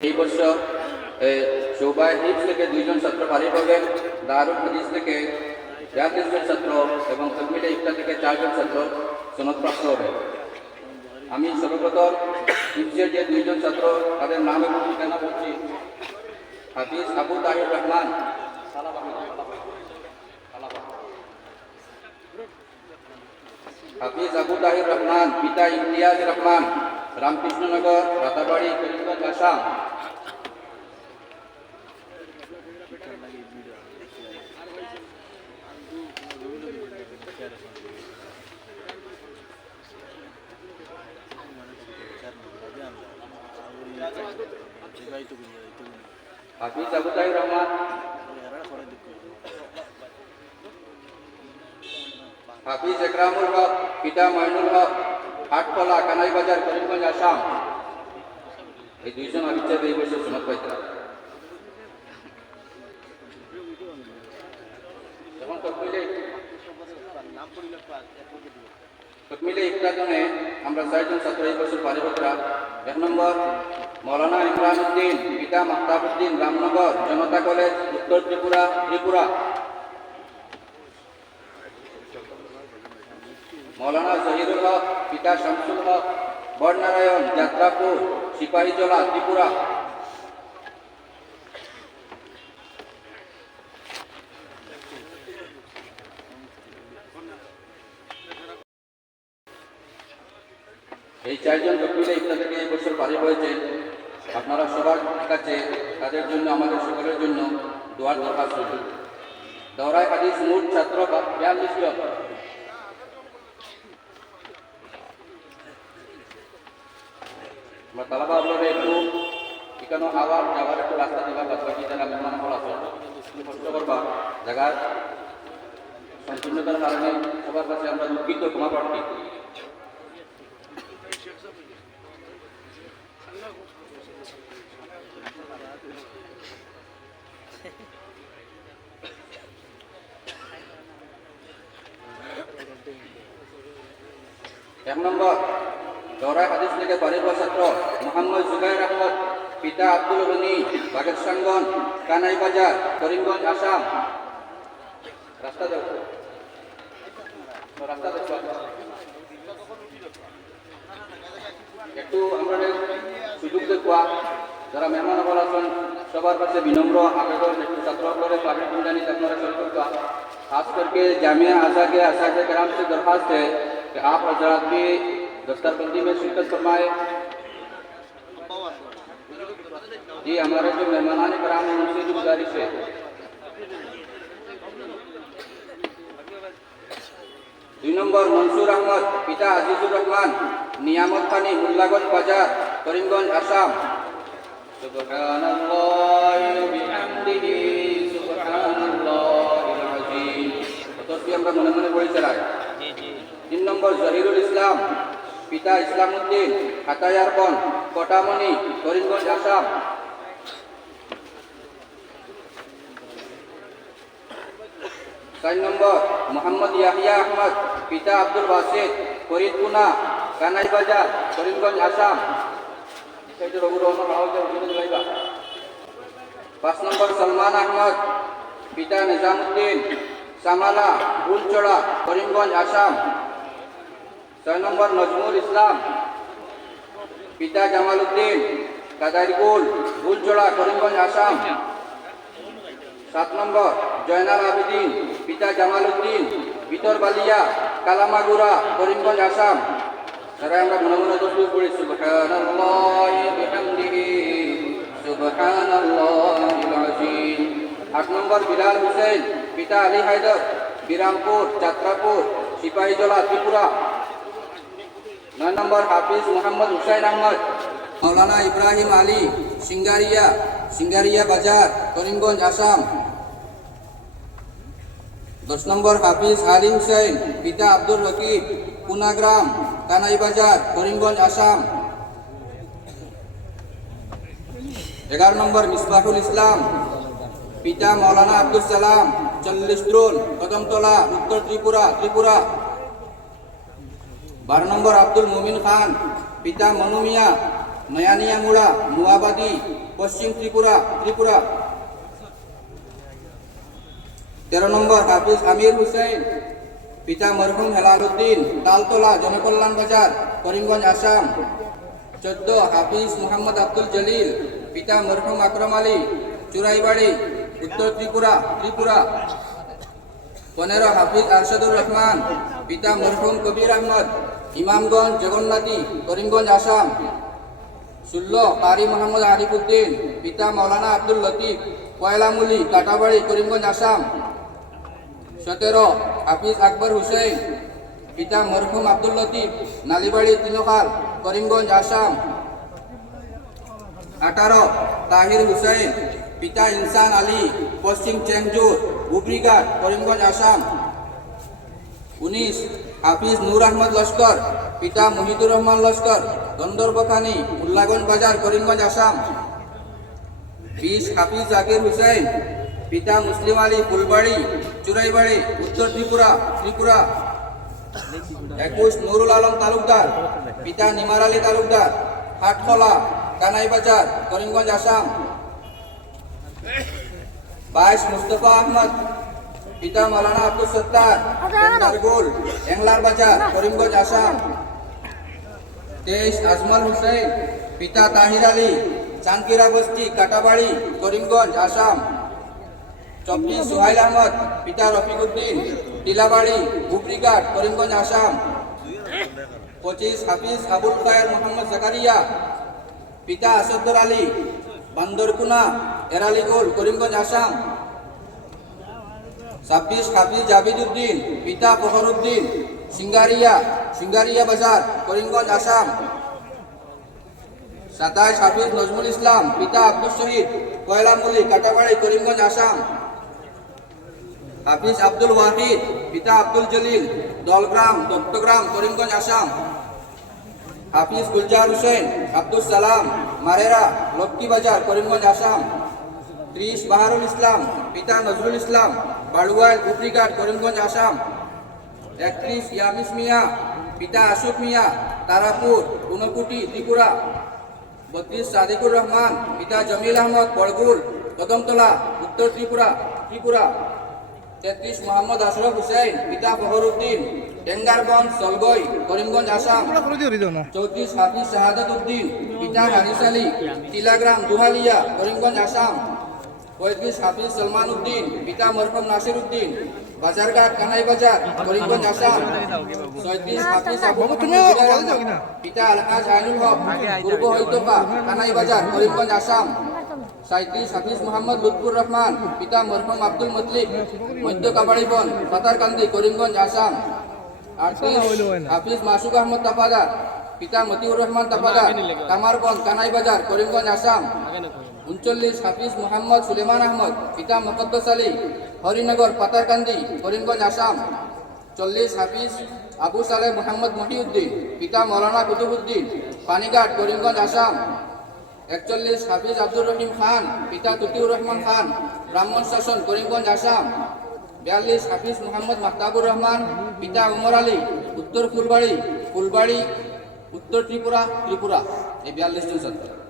এই বছর শোভা হিপস থেকে 2 জন ছাত্র পারি পাবেন, দারুল হাদিস থেকে 42 জন ছাত্র এবং তকমিলে ইফতা থেকে 4 জন ছাত্র সনদপ্রাপ্ত হবে। আমি সর্বপ্রথম হিপসের যে 2 জন ছাত্র তাদের নাম এবং ঠিকানা বলছি। হাফিজ আবু তাহির রহমান, হাফিজ আবু তাহির রহমান, পিতা ইমতিয়াজ রহমান, রামকৃষ্ণনগর, রাতাবাড়ি, করিমগঞ্জ, আসাম। হাফিজ আবু তাহির রহমান, হাফিজ একরামুল হক, পিতা মাইনুল হক, হাটখোলা, কানাইবাজার, করিমগঞ্জ, আসাম। এই 2 জন হাফিজের এই বছর সনদ পাইতেরা। এবং তকমিলে ইফতারে আমরা 6 জন ছাত্র এই বছর পারিবারিকরা। 1 নম্বর মৌলানা ইমরান উদ্দিন, পিতা মাহতাবউদ্দিন, রামনগর, জনতা কলেজ, উত্তর ত্রিপুরা, ত্রিপুরা। মৌলানা জহিরুল হক, পিতা শামসুল হক, বড়নারায়ণ, যাত্রাপুর, সিপাহীজলা, ত্রিপুরা। এই 4 জন তকমিলে ইফতার থেকে এই বছর পারি হয়েছে। আপনারা সবার কাছে তাদের জন্য, আমাদের সকলের জন্য দোয়ার দরখাস্ত রইল। দৌরায় হাদিস মোট ছাত্র 42 জন। আমরা তালাবা আপনারা একটু এখানে আওয়ার যাওয়ার একটু রাস্তা দেওয়ার বাদ বাকি যারা মেহমান হল আছে কষ্ট করবা জায়গার সম্পূর্ণতার কারণে সবার কাছে আমরা দুঃখিত, ক্ষমা প্রার্থী। এক নম্বর দৌরায় হাদিস থেকে বাড়ির ছাত্র মোহাম্মদ জুবাইর আহমদ, পিতা আব্দুল গনি, বাগেরসাঙ্গন, কানাইবাজার, করিমগঞ্জ, আসাম। রাস্তা দেব, রাস্তা দেব একটু আমরা সুযোগ দেখবা। যারা মেহমান হল আছেন সবার কাছে বিনম্র আবেদন, একটু ছাত্রসকলের পাবলিক बुनियादी আপনারা শুরু করবা। खास करके जामिया आज़ा के असातिज़े कराम से दरख्वास्त है कि आप हजरात भी दस्तरबंदी में शिरकत फरमाए। जी हमारे जो मेहमान कराम हैं उनसे भी गुजारिश है। 2 নম্বর মনসুর আহমদ, পিতা আজিজুর রহমান, নিয়ামত খানি, মুল্লাগঞ্জ বাজার, করিমগঞ্জ, আসাম। সুবহানাল্লাহি ওয়া বিহামদিহি সুবহানাল্লাহিল আযীম। তসবিহ আমরা মনে মনে পড়ে চালাই। 3 নম্বর জহিরুল ইসলাম, পিতা ইসলামউদ্দিন, হাতায়ারবন, কোটামণি, করিমগঞ্জ, আসাম। 4 নম্বর মোহাম্মদ ইয়াহিয়া আহমদ, পিতা আব্দুল বাসিত, ফরিদপুনা, কানাইবাজার, করিমগঞ্জ, আসাম। 5 নম্বর সলমান আহমদ, পিতা নিজামউদ্দিন, সামালা, বুলচড়া, করিমগঞ্জ, আসাম। 6 নম্বর নজমুল ইসলাম, পিতা জামাল উদ্দিন, কাদারগুল, বুলচড়া, করিমগঞ্জ, আসাম। 7 নম্বর জয়নাল আবেদিন, পিতা জামাল উদ্দিন, ভিতরবালিয়া, কালামাগুড়া, করিমগঞ্জ, আসাম। যারা আমরা মনে মনে তসবিহ পড়ি সুবহানাল্লাহি ওয়া বিহামদিহি সুবহানাল্লাহিল আযীম। 8 নম্বর বিলাল হোসেন, পিতা আলী হায়দর, বিরামপুর, যাত্রাপুর, সিপাহীজলা, ত্রিপুরা। 9 নম্বর হাফিজ মোহাম্মদ হুসাইন আহমদ, মৌলানা ইব্রাহিম আলী, সিঙ্গারিয়া, সিঙ্গারিয়া বাজার, করিমগঞ্জ, আসাম। 10 নম্বর হাফিজ আলী হুসাইন, পিতা আব্দুল রকিব, পুনাগ্রাম, কানাইবাজার, করিমগঞ্জ, আসাম। 11 নম্বর মিসবাহুল ইসলাম, পিতা মৌলানা আব্দুল সালাম, 40 দ্রোন, কদমতলা, উত্তর ত্রিপুরা, ত্রিপুরা। 12 নম্বর আব্দুল মুমিন খান, পিতা মনু মিয়া, মায়ানিয়ামুড়া নোয়াবাদী পশ্চিম ত্রিপুরা ত্রিপুরা। 13 নম্বর হাফিজ আমির হুসেন পিতা মরহুম হেলাল উদ্দিন তালতলা জনকল্যাণ বাজার করিমগঞ্জ আসাম। 14 হাফিজ মোহাম্মদ আব্দুল জলিল পিতা মরহুম আকরম আলী চুরাইবাড়ি উত্তর ত্রিপুরা ত্রিপুরা। 15 হাফিজ আরশাদুর রহমান পিতা মরহুম কবির আহমদ ইমামগঞ্জ জগন্নাথী করিমগঞ্জ আসাম। 16 কারি মোহাম্মদ আরিফুদ্দিন পিতা মৌলানা আব্দুল লতিফ কয়লামুলি কাটাবাড়ি করিমগঞ্জ আসাম। 17 হাফিজ আকবর হুসেন পিতা মরহুম আব্দুল লতিফ নালিবাড়ি তিনখাল করিমগঞ্জ আসাম। 18 তাহির হুসেন পিতা ইনসান আলী পশ্চিম চেংজুর বুবরিঘাট করিমগঞ্জ আসাম। 19 হাফিজ নূর আহমদ লস্কর পিতা মুহিদুর রহমান লস্কর গন্ধর্বখানি উল্লাগঞ্জ বাজার করিমগঞ্জ আসাম। 20 হাফিজ জাকির হুসেন পিতা মুসলিম আলী ফুলবাড়ি চুরাইবাড়ি উত্তর ত্রিপুরা ত্রিপুরা। 21 নুরুল আলম তালুকদার পিতা নিমার আলী তালুকদার হাটখলা কানাই বাজার করিমগঞ্জ আসাম। 22 মুস্তফা আহমদ পিতা মৌলানা আব্দুল সত্তার কেন্দারগুল এংলার বাজার করিমগঞ্জ আসাম। 23 আজমল হুসেন পিতা তাহির আলী চানকিরা বস্তি কাটাবাড়ি করিমগঞ্জ আসাম। 24 সুহাইল আহমদ পিতা রফিকুদ্দিন টিলাবাড়ি বুবরিঘাট করিমগঞ্জ আসাম। 25 হাফিজ আবুল খায়ের মোহাম্মদ জাকারিয়া পিতা আসাদুর আলী বান্দরকুনা এরালিগোল করিমগঞ্জ আসাম। 26 হাফিজ জাবিদ উদ্দিন পিতা ফখরুদ্দিন সিঙ্গারিয়া বাজার করিমগঞ্জ আসাম। 27 হাফিজ নজমুল ইসলাম পিতা আব্দুল শহীদ কয়লামুলি কাটাবাড়ি করিমগঞ্জ আসাম। হাফিজ আব্দুল ওয়াহিদ পিতা আব্দুল জলিল দলগ্রাম দত্তগ্রাম করিমগঞ্জ আসাম। হাফিজ গুলজার হুসেন আব্দুল সালাম মারেরা লক্ষ্মী বাজার করিমগঞ্জ আসাম। 30 বাহারুল ইসলাম পিতা নজরুল ইসলাম বাড়ুয়াইল বুবরিঘাট করিমগঞ্জ আসাম। 31 ইয়ামিস মিয়া পিতা আশুক মিয়া তারাপুর ঊনকুটি ত্রিপুরা। 32 সাদিকুর রহমান পিতা জমিল আহমদ বড়গুল কদমতলা উত্তর ত্রিপুরা ত্রিপুরা। 33 মোহাম্মদ আশরফ হুসেন পিতা ফখরুদ্দিন টেঙ্গারগঞ্জ সলগই করিমগঞ্জ আসাম। 34 হাফিজ শাহাদাত উদ্দিন পিতা হানিস আলী তিলাগ্রাম দুহালিয়া করিমগঞ্জ আসাম। 35 হাফিজ সলমান উদ্দিন পিতা মরহুম নাসির উদ্দিন বাজারঘাট কানাই বাজার করিমগঞ্জ আসাম। 36 হাফিজ আবু পিতা আলহাজ আইনুল হক পূর্ব হইতপা কানাই বাজার করিমগঞ্জ আসাম। 37 হাফিজ মোহাম্মদ লুৎফুর রহমান পিতা মরহুম আব্দুল মতলিব মধ্য কাবাড়িবন পাতারকান্দি করিমগঞ্জ আসাম। 38 হাফিজ মাসুক আহমদ তাপাদার পিতা মতিউর রহমান তাপাদার কামারগঞ্জ কানাই বাজার করিমগঞ্জ আসাম। 39 হাফিজ মোহাম্মদ সুলেমান আহমদ পিতা মুকদ্দস আলী হরিনগর পাতারকান্দি করিমগঞ্জ আসাম। 40 হাফিজ আবু সালেহ মোহাম্মদ মহিউদ্দিন পিতা মৌলানা কুতুবুদ্দিন পানিঘাট করিমগঞ্জ আসাম। 41 হাফিজ আব্দুর রহিম খান পিতা তুতিউর রহমান খান ব্রাহ্মণ শাসন করিমগঞ্জ আসাম। 42 হাফিজ মোহাম্মদ মাহতাবুর রহমান পিতা উমর আলী উত্তর ফুলবাড়ি উত্তর ত্রিপুরা ত্রিপুরা। এই 42 জন ছাত্র।